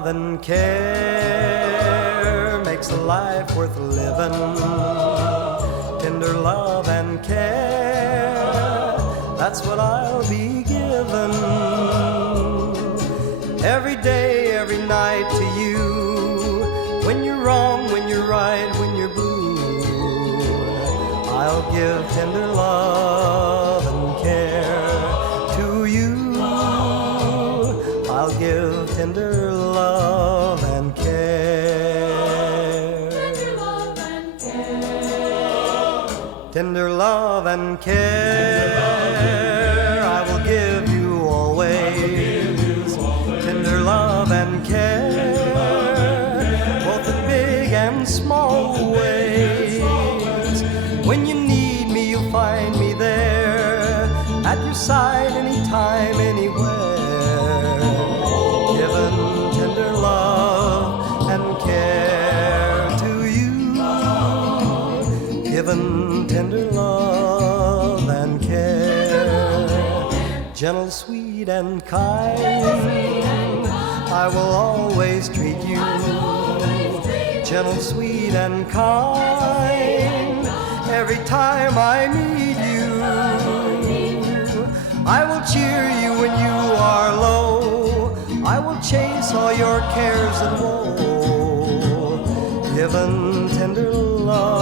love and care makes a life worth living. Tender love and care, that's what I'll be given. Every day, every night to you. When you're wrong, when you're right, when you're blue, I'll give tender love and care to you. I'll give tender love and care. Tender love and care. Tender love and care, I will give you always. Tender love and care, both in big and small ways. When you need me, you'll find me there, at your side anytime, anywhere. Given tender love and care to you. Given tender love and care. Gentle, sweet and kind, I will always treat you. Gentle, sweet and kind, every time I meet you. I will cheer you when you are low. I will chase all your cares and woe. Given tender love